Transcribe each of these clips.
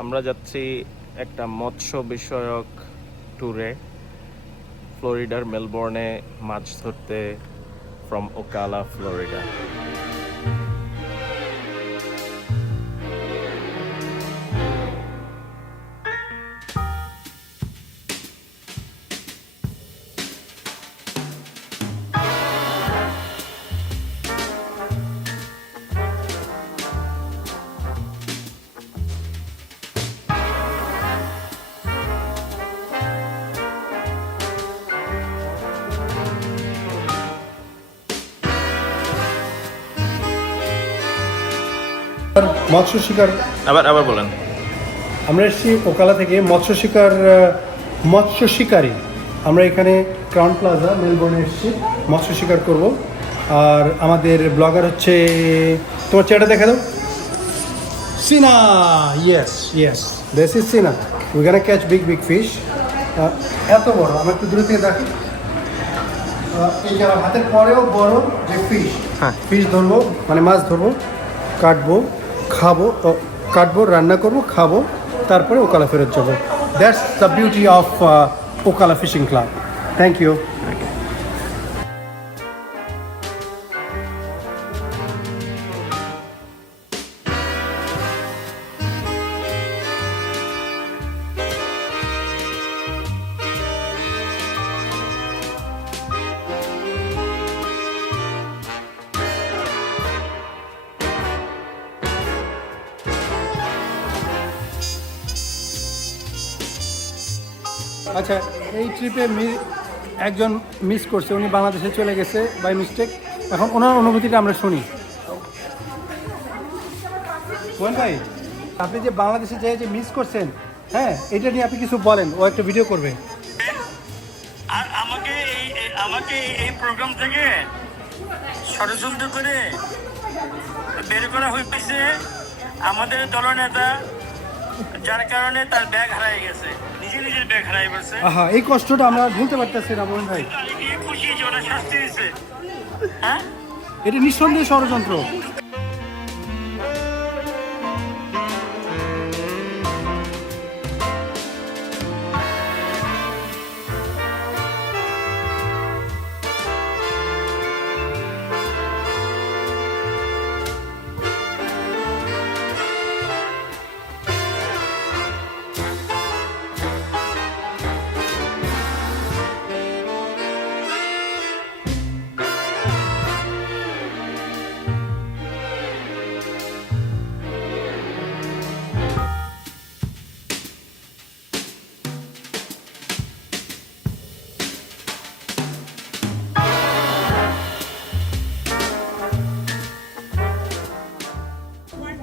আমরা যাচ্ছি একটা মৎস্য বিষয়ক ট্যুরে ফ্লোরিডার মেলবোর্নে মাছ ধরতে ফ্রম ওকালা ফ্লোরিডা মৎস্য শিকার। আবার আবার বলেন। আমরা এসেছি ওকালা থেকে। মৎস্য শিকার মৎস্য শিকারী। আমরা এখানে ক্রাউন প্লাজা মেলবোর্নে এসেছি। মৎস্য শিকার করব। আর আমাদের ব্লগার হচ্ছে তোমার চেহারা দেখা দাও। Sina yes yes this is Sina we gonna catch big big fish এত বড় আমরা একটু দূরে থেকে দেখি। এই হাতের পরেও বড় যে ফিশ হ্যাঁ। ফিশ ধরবো মানে মাছ ধরবো কাটবো। খাব কাটবো, রান্না করব, খাব, তারপরে ওকালা ফেরত যাব। That's the beauty of Ocala fishing club thank you আচ্ছা এই ট্রিপে একজন মিস করছে উনি বাংলাদেশে চলে গেছে বাই মিস্টেক এখন ওনার অনুভূতিটা আমরা শুনি। মোহন ভাই? আপনি যে বাংলাদেশে যে যে মিস করছেন হ্যাঁ এটা নিয়ে আপনি কিছু বলেন ও একটা ভিডিও করবে। আর আমাকে এই আমাকে এই- প্রোগ্রাম থেকে ষড়যন্ত্র করে বের করা হয়েছে আমাদের দলনেতা যার কারণে তার ব্যাগ হারাই গেছে। আহা এই কষ্টটা আমরা ভুলতে পারতেছি না মোহন ভাই হ্যাঁ এটা নিঃসন্দেহে ষড়যন্ত্র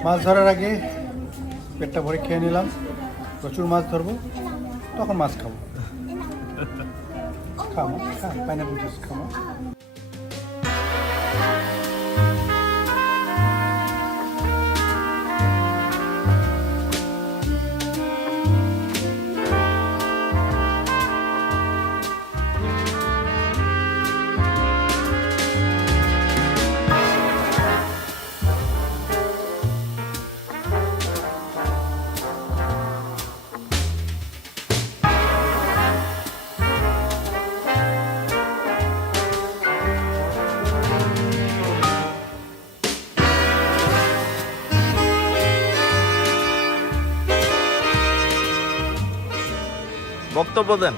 মাছ ধরার আগে পেটটা ভরে খেয়ে নিলাম। প্রচুর মাছ ধরবো, তখন মাছ খাব। খাব হ্যাঁ পাইনাপল জুস খাব। বক্তব্য দেন।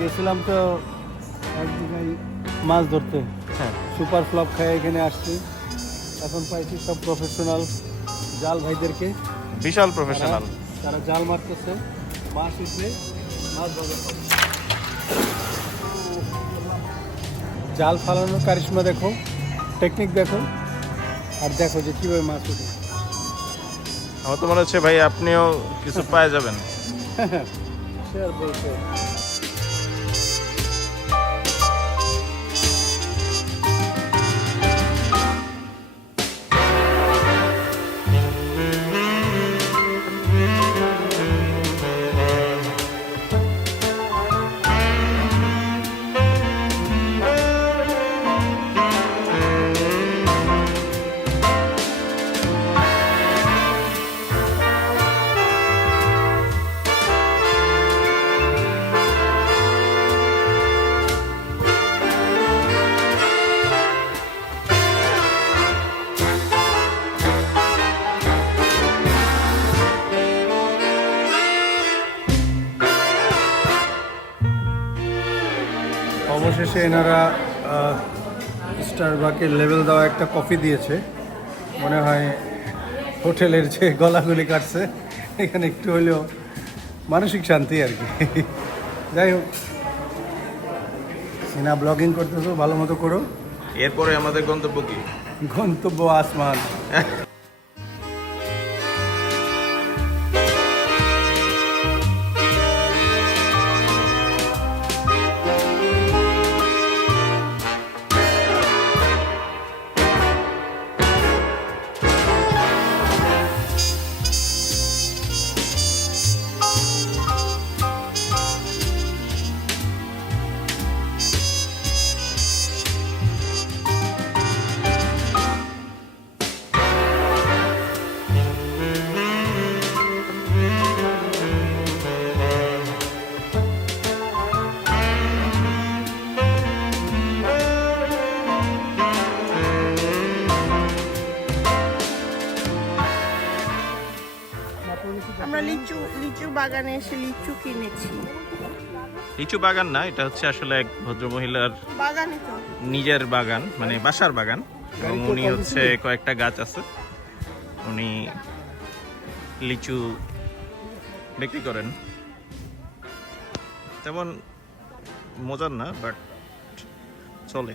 গেছিলাম তো এক জায়গায় মাছ ধরতে। হ্যাঁ। সুপার ফ্লপ খাই এখানে আসছি। এখন পাইছি সব প্রফেশনাল জাল ভাইদেরকে। বিশাল প্রফেশনাল তারা- জাল মারতেছে। মাছ উঠবে মাছ সব। জাল ফালানোর কারিশমা দেখো টেকনিক দেখো আর দেখো যে কীভাবে মাছ উঠে। আমার তো মনে হচ্ছে ভাই আপনিও কিছু পায়ে যাবেন। সে আর বলছে এসে এনারা স্টারবাকের লেভেল দেওয়া একটা কফি দিয়েছে। মনে হয় হোটেলের যে গলাগুলি কাটছে এখানে একটু হলেও মানসিক শান্তি আর কি। যাই হোক সিনা ব্লগিং করতেছো ভালো মতো করো। এরপরে আমাদের গন্তব্য কি? গন্তব্য আসমান। বাগানে এসে লিচু কিনেছি। লিচু বাগান না এটা হচ্ছে আসলে এক ভদ্রমহিলার বাগানে তো। নিজের বাগান মানে বাসার বাগান। এবং উনি হচ্ছে কয়েকটা গাছ আছে। উনি লিচু বিক্রি করেন। তেমন মজার না বাট চলে।